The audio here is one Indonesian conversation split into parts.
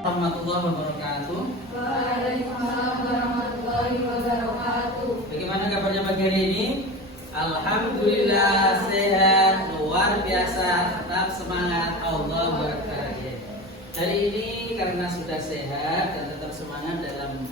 Warahmatullahi wabarakatuh. Waalaikumsalam warahmatullahi wabarakatuh. Bagaimana kabarnya pagi hari ini? Alhamdulillah sehat, luar biasa, tetap semangat, Allahu Akbar. Hari ini karena sudah sehat dan tetap semangat dalam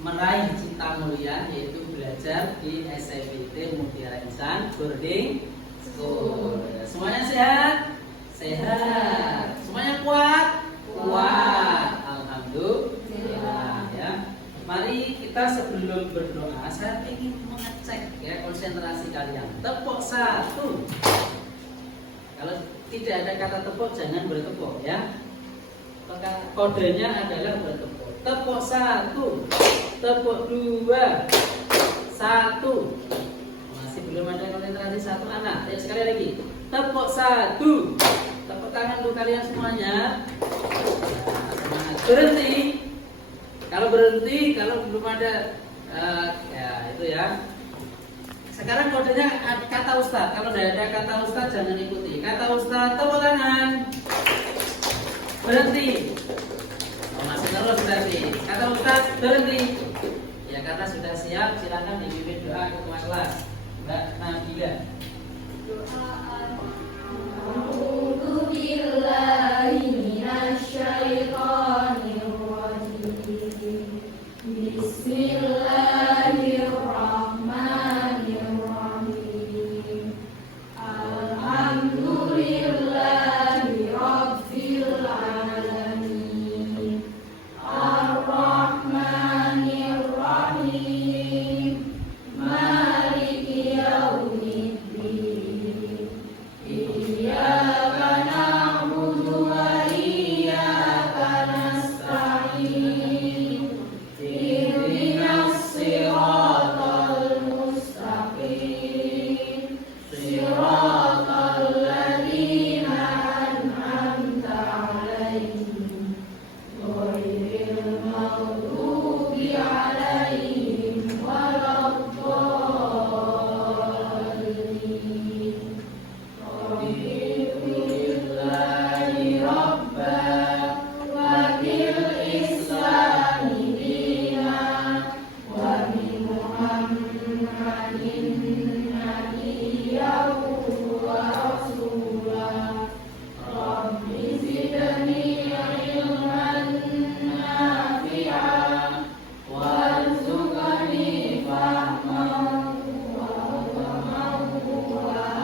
meraih cita mulia, yaitu belajar di SMPT Mutiara Insan Boarding School. Semuanya sehat? Sehat. Semuanya kuat? Kuat. Alhamdulillah ya. Mari kita sebelum berdoa, saya ingin mengecek ya konsentrasi kalian. Tepuk satu. Kalau tidak ada kata tepuk, jangan bertepuk ya. Maka kodenya adalah bertepuk. Tepuk satu, tepuk dua, satu. Masih belum ada konsentrasi satu anak. Ayo sekali lagi. Tepuk satu. Tepuk tangan untuk kalian semuanya. Berhenti. Kalau berhenti, kalau belum ada ya itu ya. Sekarang kodenya kata Ustadz. Kalau tidak ada kata Ustadz jangan ikuti. Kata Ustadz, tepuk tangan. Berhenti. Oh, masih terus berarti. Kata Ustadz, berhenti. Ya karena sudah siap, silakan dipimpin doa ketua kelas. Mbak Nabila. A'udzu billahi minasyaitonir rajim. Bismillahirrahmanirrahim. Alhamdulillahi rabbil alamin. Ar-Rahmanir Rahim. Maliki yaumiddin. Iyyaka na'budu wa iyyaka nasta'in. Ihdinas siratal mustaqim. Siratal ladzina an'amta 'alaihim ghairil maghdubi 'alaihim waladdallin. Alhamdulillahi Rabbana wa bil Islami dina wa bi Muhammadin nabiyyan wa rasulah. Rabbi zidni ilman nafi'an warzuqni fahman wa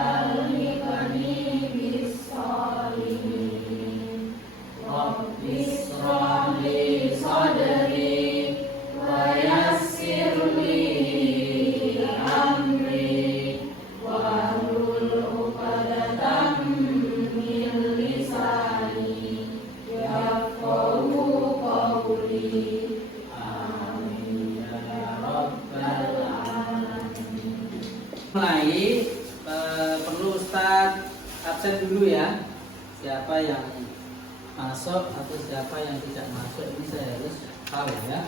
alhiqni bis salihin. Rabbi ishrah li sadri wa yassir li amri wahlul 'uqdatam min lisani yafqahu qawli. Amin ya rabbal alamin. Mulai perlu Ustadz absen dulu ya. Siapa yang masuk atau siapa yang tidak masuk ini saya harus tahu ya.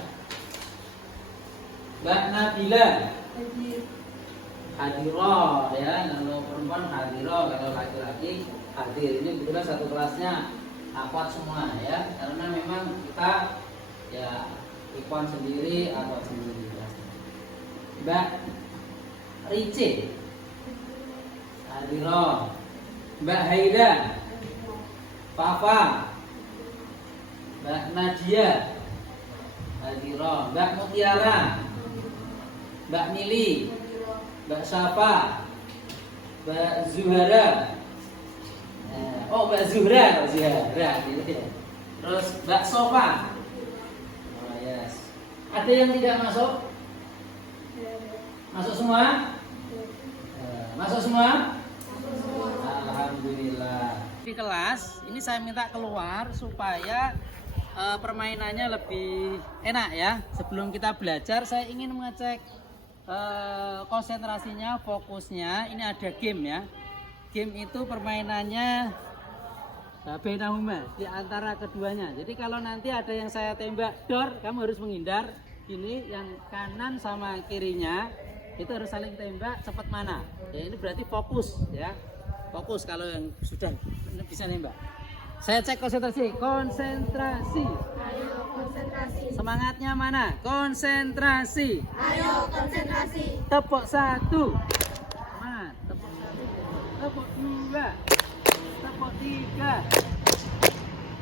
Mbak Nabila hadirah ya, kalau perempuan hadirah, kalau laki-laki hadir. Ini kebetulan satu kelasnya akhwat semua ya, karena memang kita ya ikhwan sendiri, akhwat sendiri ya. Mbak Rice hadirah. Mbak Haida, Papa, Mbak Nadia hadirah. Mbak Mutiara, Mbak Mili, Mbak Syafa, Mbak Zuhara. Oh, Mbak Zuhra, gitu ya. Terus Mbak Sofa. Oh, yes. Ada yang tidak masuk? Masuk semua? Masuk semua? Alhamdulillah. Di kelas ini saya minta keluar supaya permainannya lebih enak ya. Sebelum kita belajar saya ingin mengecek konsentrasinya, fokusnya. Ini ada game ya. Game itu permainannya bainahuma, di antara keduanya. Jadi kalau nanti ada yang saya tembak dor, kamu harus menghindar. Ini yang kanan sama kirinya itu harus saling tembak, cepat mana. Ya ini berarti fokus ya. Fokus kalau yang sudah bisa nembak. Saya cek konsentrasi. Konsentrasi. Ayo konsentrasi. Semangatnya mana? Konsentrasi. Ayo konsentrasi. Tepuk 1. Mana? Tepuk 2. Tepuk 3.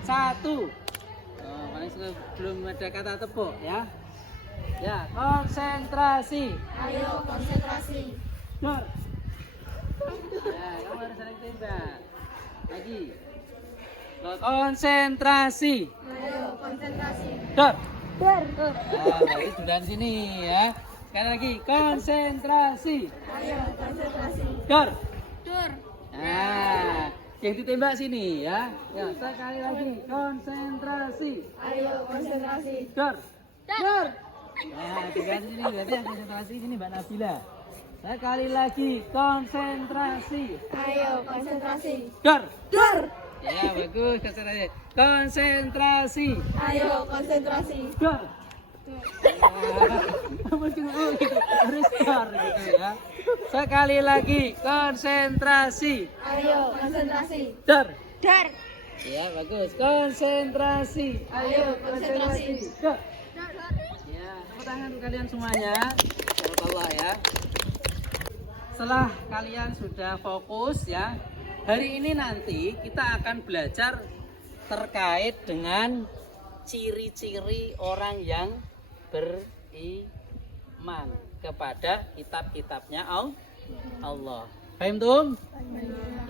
1. Oh, paling belum ada kata tepuk ya. Ya, konsentrasi. Ayo konsentrasi. Dor. Ya, kamu harus saling tembak. Lagi. Konsentrasi. Ayo konsentrasi. Dor. Ber. Oh, berarti sudah sini ya. Sekali lagi, konsentrasi. Ayo konsentrasi. Dor. Dur. Nah, yang ditembak sini ya. Ya, sekali lagi, konsentrasi. Ayo konsentrasi. Dor. Dur. Nah, tinggal sini berarti yang konsentrasi sini Mbak Nabila. Sekali lagi, konsentrasi. Ayo konsentrasi. Dor. Dur. Ya, bagus konsentrasi. Konsentrasi. Ayo konsentrasi. Dor. Oh, gitu. Harus dor gitu ya. Sekali lagi, konsentrasi. Ayo konsentrasi. Dor. Dar. Ya, bagus. Konsentrasi. Ayo konsentrasi. Dor. Ya, tepuk tangan untuk kalian semuanya. Allah ya. Setelah kalian sudah fokus ya, hari ini nanti kita akan belajar terkait dengan ciri-ciri orang yang beriman kepada kitab-kitabnya Allah. Paham tuh?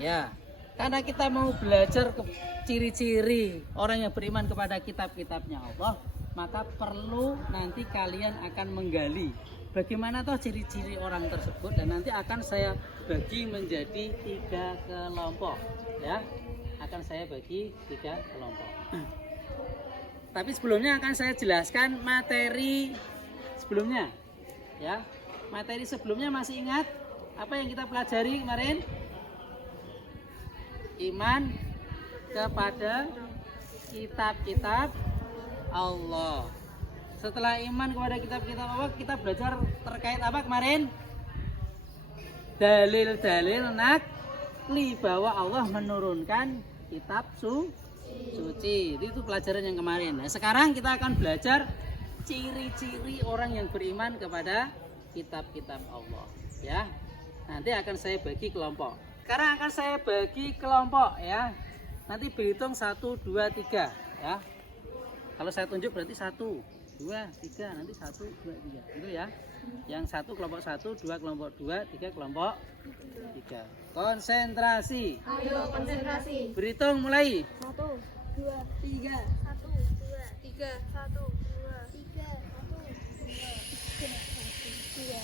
Ya. Karena kita mau belajar ciri-ciri orang yang beriman kepada kitab-kitabnya Allah, maka perlu nanti kalian akan menggali bagaimana toh ciri-ciri orang tersebut, dan nanti akan saya bagi menjadi 3 kelompok ya. Akan saya bagi 3 kelompok. Tapi sebelumnya akan saya jelaskan materi sebelumnya ya. Materi sebelumnya masih ingat apa yang kita pelajari kemarin? Iman kepada kitab-kitab Allah. Setelah iman kepada kitab-kitab Allah, kita belajar terkait apa kemarin? Dalil-dalil nakli bahwa Allah menurunkan kitab suci. Itu pelajaran yang kemarin. Nah, sekarang kita akan belajar ciri-ciri orang yang beriman kepada kitab-kitab Allah. Ya, nanti akan saya bagi kelompok. Sekarang akan saya bagi kelompok ya. Nanti berhitung 1, 2, 3 ya. Kalau saya tunjuk berarti 1, 2, 3, nanti 1, 2, 3. Itu ya. Yang 1 kelompok 1, 2 kelompok 2, 3 kelompok 3. Konsentrasi. Ayo konsentrasi. Berhitung mulai. 1, 2, 3. 1, 2, 3. 1, 2, 3. 1, 2, 3.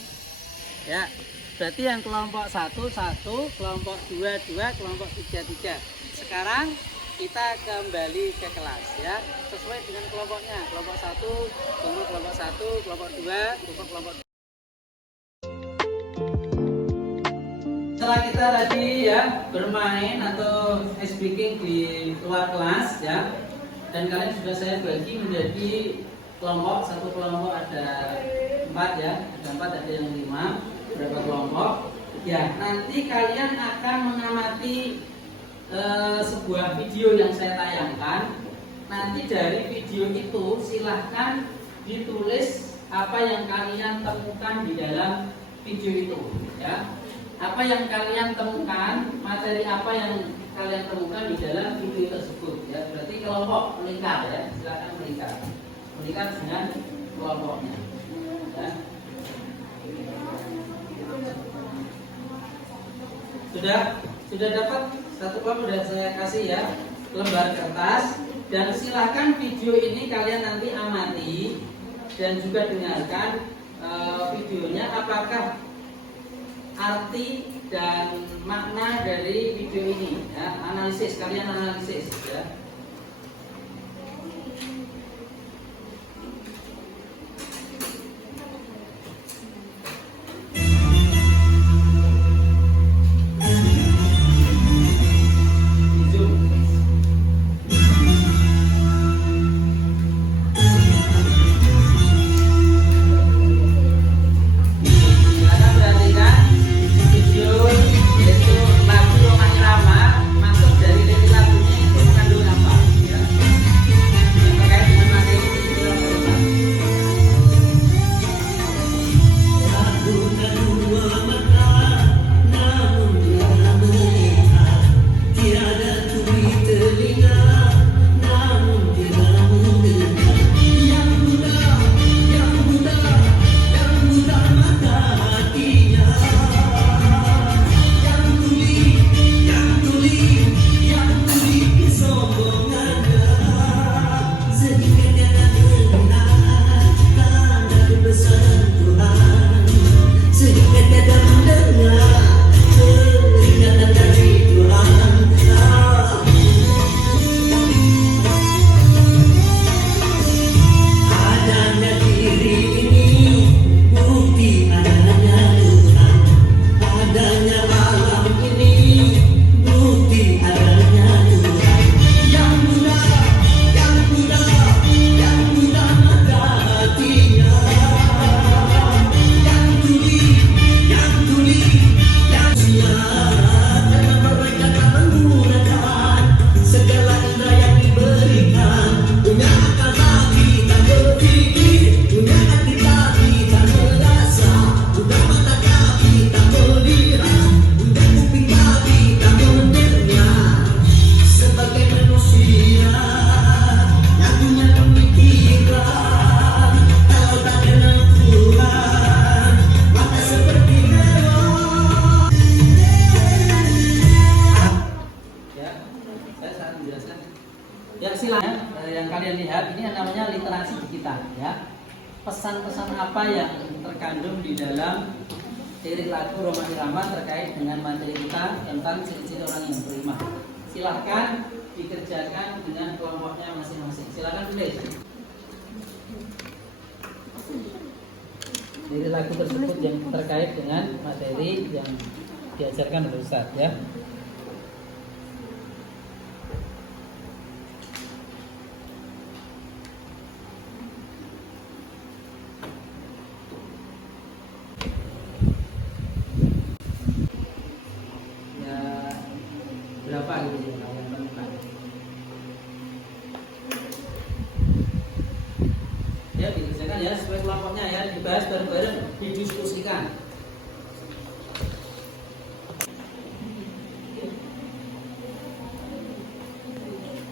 Ya. Berarti yang kelompok 1, 1, kelompok 2, 2, kelompok 3, 3. Sekarang kita kembali ke kelas ya, sesuai dengan kelompoknya. Kelompok 1, tunggu kelompok 1, kelompok 2, tunggu kelompok 2. Setelah kita tadi ya bermain atau speaking di luar kelas ya, dan kalian sudah saya bagi menjadi kelompok. Satu kelompok ada 4 ya, ada 4, ada yang 5. Berapa kelompok ya, nanti kalian akan mengamati sebuah video yang saya tayangkan. Nanti dari video itu silahkan ditulis apa yang kalian temukan di dalam video itu ya. Apa yang kalian temukan, materi apa yang kalian temukan di dalam video tersebut ya. Berarti kelompok melingkar ya, silahkan melingkar dengan kelompoknya ya. Sudah dapat satu kelompok, sudah saya kasih ya lembar kertas, dan silahkan video ini kalian nanti amati dan juga dengarkan videonya, apakah arti dan makna dari video ini ya. Analisis, kalian analisis ya. Masuk dari lirik lagunya itu mengandung Ya silakan yang kalian lihat ini yang namanya literasi digital ya. Pesan-pesan apa yang terkandung di dalam lirik lagu Roma Irama terkait dengan materi kita tentang ciri-ciri orang yang beriman. Silahkan dikerjakan dengan kelompoknya masing-masing. Silahkan tulis. Lirik lagu tersebut yang terkait dengan materi yang diajarkan oleh Ustaz ya. Berapa gitu ya yang temukan? Ya dikerjakan ya sesuai kelompoknya ya, dibahas bareng-bareng, didiskusikan.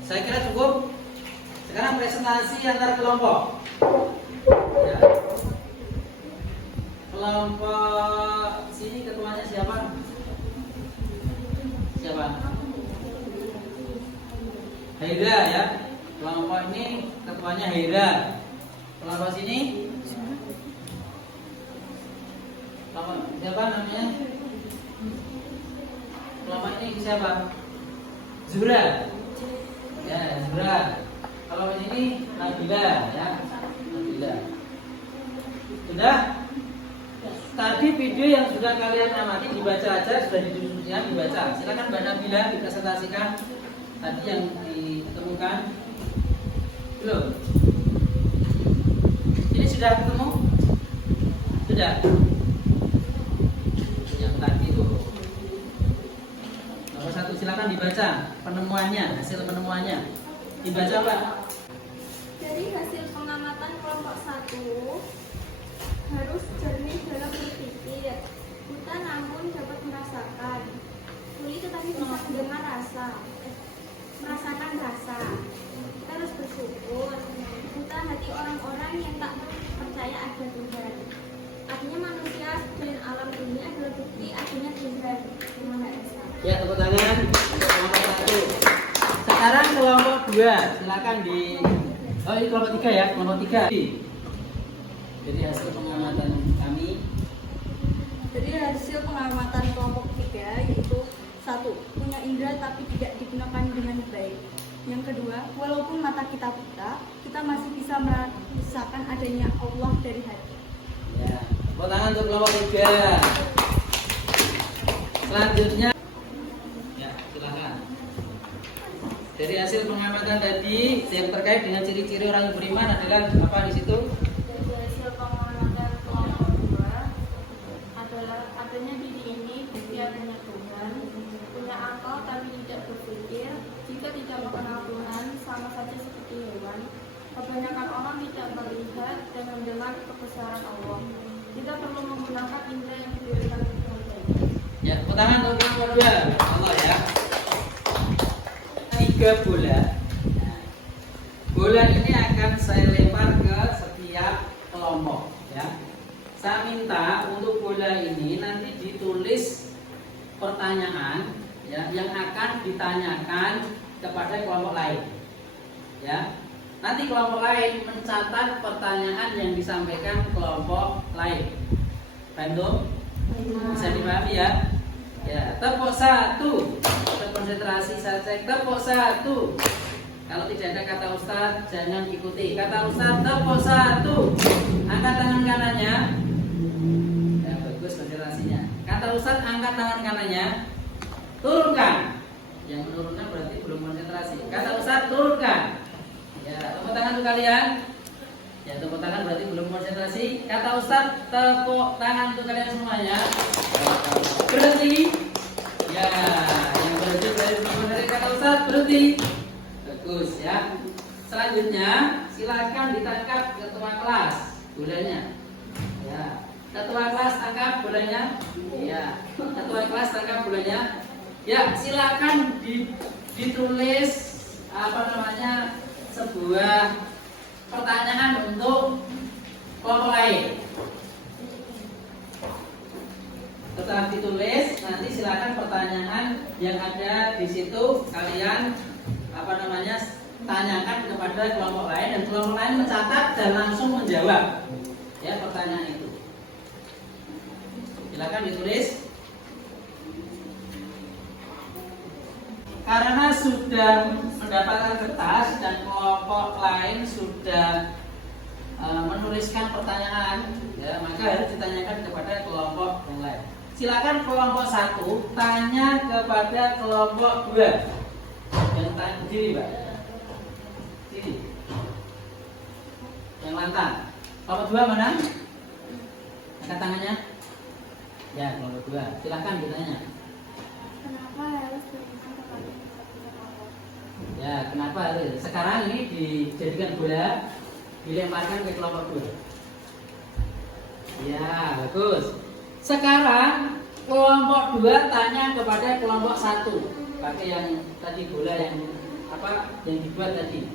Saya kira cukup. Sekarang presentasi antar kelompok. Ya. Kelompok sini ketuanya siapa? Siapa? Haira ya. Kelompok ini ketuanya Haira. Kelompok sini kelompok siapa namanya? Kelompok ini siapa? Zura. Ya, Zura. Kelompok ini Nabila ya. Nabila. Sudah? Tadi video yang sudah kalian amati dibaca aja, sudah didiskusikan dibaca. Silakan Mbak Nabila dipresentasikan tadi yang ditemukan. Belum? Ini sudah ketemu? Sudah? Yang tadi itu. Nomor 1 silakan dibaca penemuannya, hasil penemuannya. Dibaca Pak. Dari hasil pengamatan kelompok 1, harus jernih dalam berpikir, buta namun dapat merasakan, tuli tetapi bisa mendengar rasa, merasakan rasa. Kita harus bersyukur, buta hati orang-orang yang tak percaya ada Tuhan. Artinya manusia dan alam ini adalah bukti adanya Tuhan. Terima kasih. Ya, tepuk tangan untuk kelompok 1. Sekarang kelompok 2, silakan di. Oh, ini kelompok 3 ya, kelompok 3. Jadi hasil pengamatan kami. Jadi hasil pengamatan kelompok 3 yaitu 1. Punya indera tapi tidak digunakan dengan baik. Yang kedua, walaupun mata kita buta, kita masih bisa merasakan adanya Allah dari hati. Ya, tepuk tangan untuk kelompok 3. Selanjutnya, ya silakan. Dari hasil pengamatan tadi yang terkait dengan ciri-ciri orang yang beriman adalah apa di situ? Dari hasil pengamatan kelompok 2 adalah adanya diri ini bukti adanya Tuhan, punya akal tapi tidak berpikir, jika tidak mengenal Tuhan sama saja seperti hewan. Kebanyakan orang tidak melihat dan mendengar kebesaran Allah. Kita perlu menggunakan indera yang diberikan Tuhan. Ya, tepuk tangan untuk kelompok 2. Allah ya. 3 bola. Nah, bola ini akan saya lempar ke setiap kelompok ya. Saya minta untuk bola ini nanti ditulis pertanyaan ya yang akan ditanyakan kepada kelompok lain. Ya. Nanti kelompok lain mencatat pertanyaan yang disampaikan kelompok lain. Paham? Bisa dipahami ya? Ya, tepuk 1. Konsentrasi saya cek tepuk 1. Kalau tidak ada kata Ustaz, jangan ikuti. Kata Ustaz tepuk 1. Angkat tangan kanannya. Ya, bagus konsentrasinya. Kata Ustaz angkat tangan kanannya. Turunkan. Yang menurunkan berarti belum konsentrasi. Kata Ustaz turunkan. Ya, tepuk tangan untuk kalian. Ya, tepuk tangan berarti belum konsentrasi. Kata Ustaz, tepuk tangan untuk kalian semuanya. Berhenti. Ya, yang berhenti dari kata Ustaz berhenti. Bagus ya. Selanjutnya, silakan ditangkap ketua kelas bolanya. Ya, ketua kelas tangkap bolanya. Ya, ketua kelas tangkap bolanya. Ya, silakan ditulis apa namanya sebuah pertanyaan untuk kelompok lain. Setelah ditulis, nanti silakan pertanyaan yang ada di situ kalian apa namanya tanyakan kepada kelompok lain dan kelompok lain mencatat dan langsung menjawab ya pertanyaan itu. Silakan ditulis. Karena sudah mendapatkan kertas dan kelompok lain sudah menuliskan pertanyaan, ya, maka harus ditanyakan kepada kelompok yang lain. Silakan kelompok 1 tanya kepada kelompok 2. Yang tanya berdiri, Mbak. Sini. Yang lantang. Kelompok 2 mana? Angkat tangannya. Ya, kelompok 2. Silakan ditanya. Kenapa harus beriman kepada kitab-kitab Allah? Ya, kenapa harus? Sekarang ini dijadikan bola, dilemparkan ke kelompok 2. Ya, bagus. Sekarang kelompok 2 tanya kepada kelompok 1. Pakai yang tadi bola yang dibuat tadi.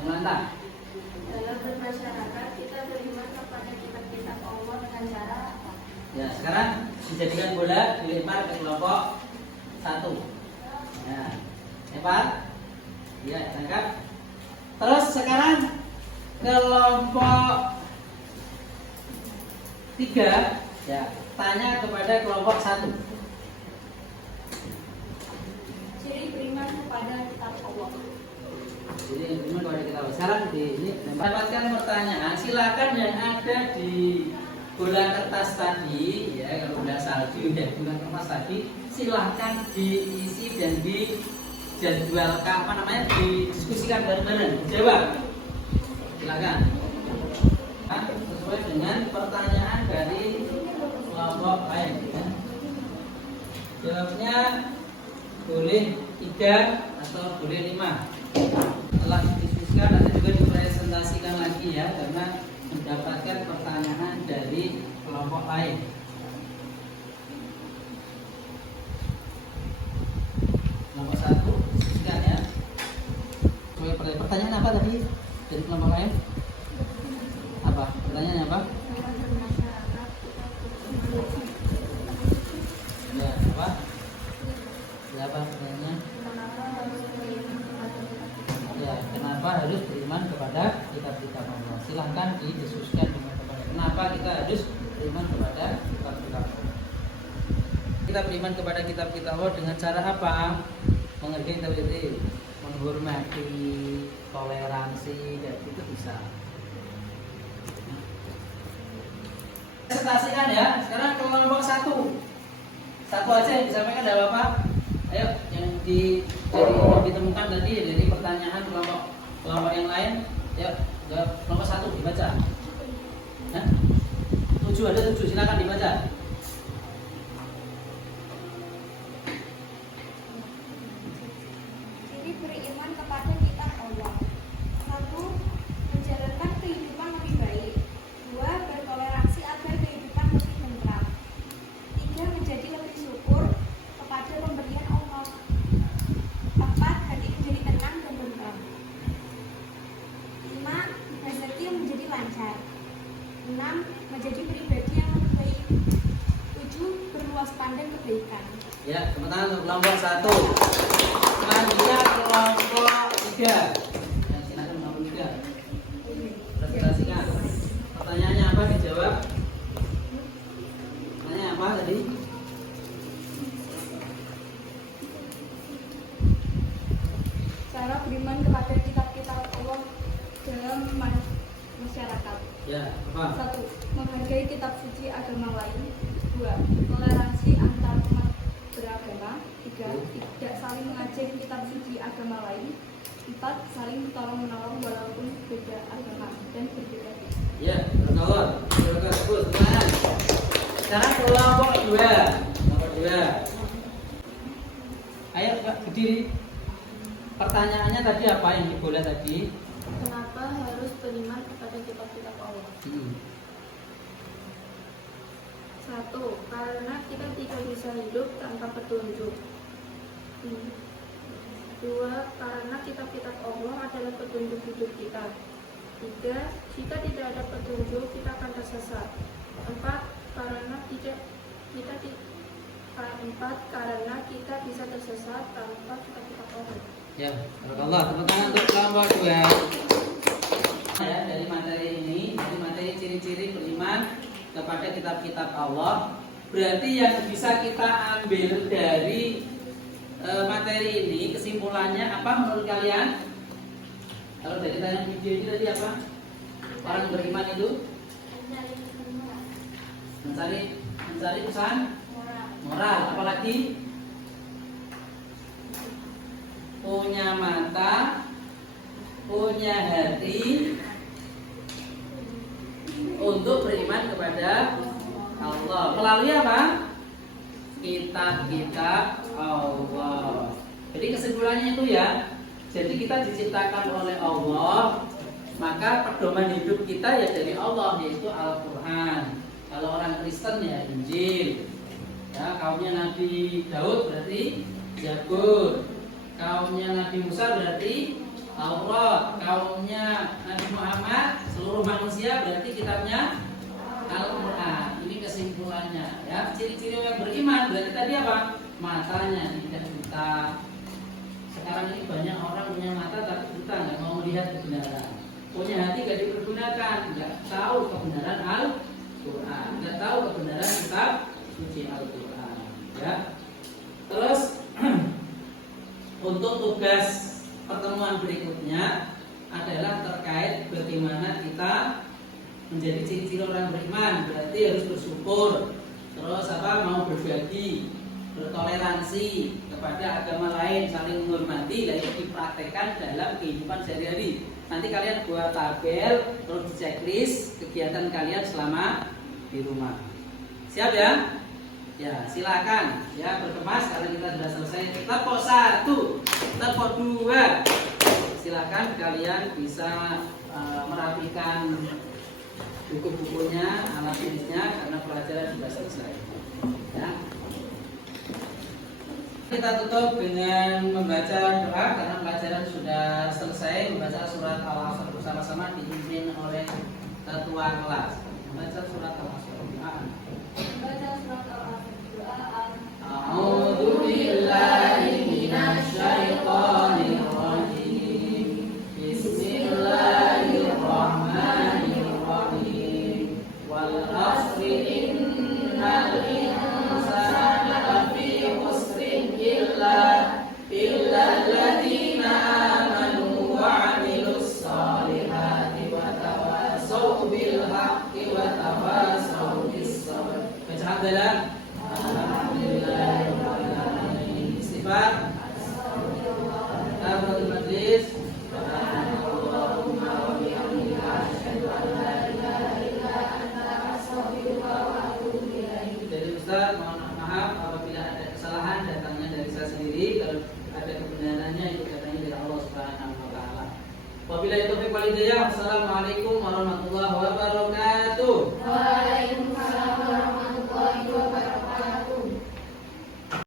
Yang lantang. Dalam bermasyarakat kita beriman kepada kitab-kitab Allah dengan cara apa? Ya, sekarang dijadikan bola, dilempar ke kelompok 1. Ya, lempar. Ya, tangkap. Terus sekarang kelompok 3 ya, tanya kepada kelompok 1. Ciri beriman kepada kitab Allah. Jadi beriman kepada kitab Allah. Sekarang ini mendapatkan pertanyaan, silakan yang ada di bola kertas tadi, ya kalau bola salju ya bola kertas tadi, silahkan diisi dan dijadwalkan didiskusikan bareng-bareng, dijawab. Silakan. Sesuai dengan pertanyaan dari kelompok lain. Ya. Jawabnya boleh 3 atau boleh 5. Setelah didiskusikan nanti juga dipresentasikan lagi ya, karena mendapatkan pertanyaan dari kelompok lain. Kelompok 1, diskusikan ya. Pertanyaan apa tadi dari kelompok lain? Apa? Pertanyaannya apa? Ya, apa? Siapa pertanyaannya? Ya, kenapa harus beriman kepada kitab-kitab Allah? Silahkan didiskusikan dengan kepada. Kenapa kita harus beriman kepada kitab-kitab Allah? Kita beriman kepada kitab-kitab Allah dengan cara apa? Menghargai tauhid, menghormati, toleransi, dan itu bisa. Presentasikan ya. Sekarang kelompok 1. Satu aja yang disampaikan ada apa? Ayo, yang ditemukan tadi dari pertanyaan kelompok yang lain. Ya, jawab kelompok 1 dibaca. Nah, 7 ada 7, silakan dibaca. Ciri beriman kepada kitab Allah. 1. Menjalankan kehidupan lebih baik. 2. Bertoleransi agar kehidupan lebih tentram. 3. Menjadi lebih syukur kepada pemberian Allah. 4. Hati menjadi tenang dan tentram. 5. Rezeki menjadi lancar. 6. Menjadi pribadi yang lebih baik. 7. Berluas pandang kebaikan. Ya, tepuk tangan untuk kelompok 1. Selanjutnya kelompok 3. Ya, silakan kelompok 3. Presentasikan. Pertanyaannya apa? Dijawab. Pertanyaannya apa tadi? Cara beriman kepada kitab-kitab Allah dalam masyarakat. Ya, apa? 1. Menghargai kitab suci agama lain. 2. Toleransi antar umat beragama. 3. Tidak saling mengajeng kitab suci agama lain. 4. Saling tolong menolong walaupun beda agama dan berbeda. Ya, berkawan. Bagus, silakan. Sekarang kelompok 2. Kelompok 2. Ayo, Pak, berdiri. Pertanyaannya tadi apa yang di bola tadi? Kenapa harus beriman kepada kitab-kitab Allah? 1. Karena kita tidak bisa hidup tanpa petunjuk. 2. Karena kitab-kitab Allah adalah petunjuk hidup kita. 3. Jika tidak ada petunjuk, kita akan tersesat. 4. Karena kita bisa tersesat tanpa kitab-kitab Allah. Ya, barakallah. Tepuk tangan untuk kelompok 2. Ya, dari materi ini, dari materi ciri-ciri beriman kepada kitab-kitab Allah. Berarti yang bisa kita ambil dari materi ini, kesimpulannya apa menurut kalian? Kalau dari tayangan video ini tadi apa? Orang beriman itu mencari pesan moral, apalagi punya mata, punya hati untuk beriman kepada Allah. Melalui apa? Kitab-kitab Allah. Jadi kesimpulannya itu ya, jadi kita diciptakan oleh Allah, maka pedoman hidup kita ya dari Allah, yaitu Al-Quran. Kalau orang Kristen ya Injil. Ya, kaumnya Nabi Daud berarti Zabur. Kaumnya Nabi Musa berarti Taurat. Kaumnya Nabi Muhammad, seluruh manusia berarti kitabnya Al-Quran. Ini kesimpulannya ya. Ciri-ciri orang beriman berarti tadi apa? Matanya tidak buta. Sekarang ini banyak orang punya mata tapi buta, nggak mau melihat kebenaran. Punya hati nggak dipergunakan, nggak tahu kebenaran Al-Quran, nggak tahu kebenaran kitab suci Al-Quran ya. Terus untuk tugas pertemuan berikutnya adalah terkait bagaimana kita menjadi ciri-ciri orang beriman. Berarti harus bersyukur, terus mau berbagi, bertoleransi kepada agama lain, saling menghormati, dan itu dipraktekkan dalam kehidupan sehari-hari. Nanti kalian buat tabel, terus checklist kegiatan kalian selama di rumah. Siap ya? Ya, silakan ya berkemas karena kita sudah selesai. Tepuk 1, tepuk 2. Silakan kalian bisa merapikan buku-bukunya, alat tulisnya karena pelajaran sudah selesai. Ya. Kita tutup dengan membaca doa karena pelajaran sudah selesai. Membaca surat Al-Asr bersama-sama dipimpin oleh ketua kelas. Membaca surat Al-Asr. Baca surat Al-Asr. A'udzu billahi minasy syaithanir rajim. Bismillahirrahmanirrahim. Wal 'ashri innal insana lafi khusrin illa alladziina aamanu wa 'amilus shalihati wa tawassaw bil haqqi wa tawassaw bis sabr. Baca adalah Alhamdulillahirrahmanirrahim. Istighfar. Tahliyatul majlis. Subhanallahumma wa bihamdika asyhadu an la ilaha illa anta astaghfiruka wa atubu ilaik. Dari Ustaz, mohon maaf apabila ada kesalahan datangnya dari saya sendiri. Kalau ada kebenarannya itu datangnya dari Allah Subhanahu wa taala. Wabillahi taufiq wal hidayah. Wassalamualaikum warahmatullahi wabarakatuh.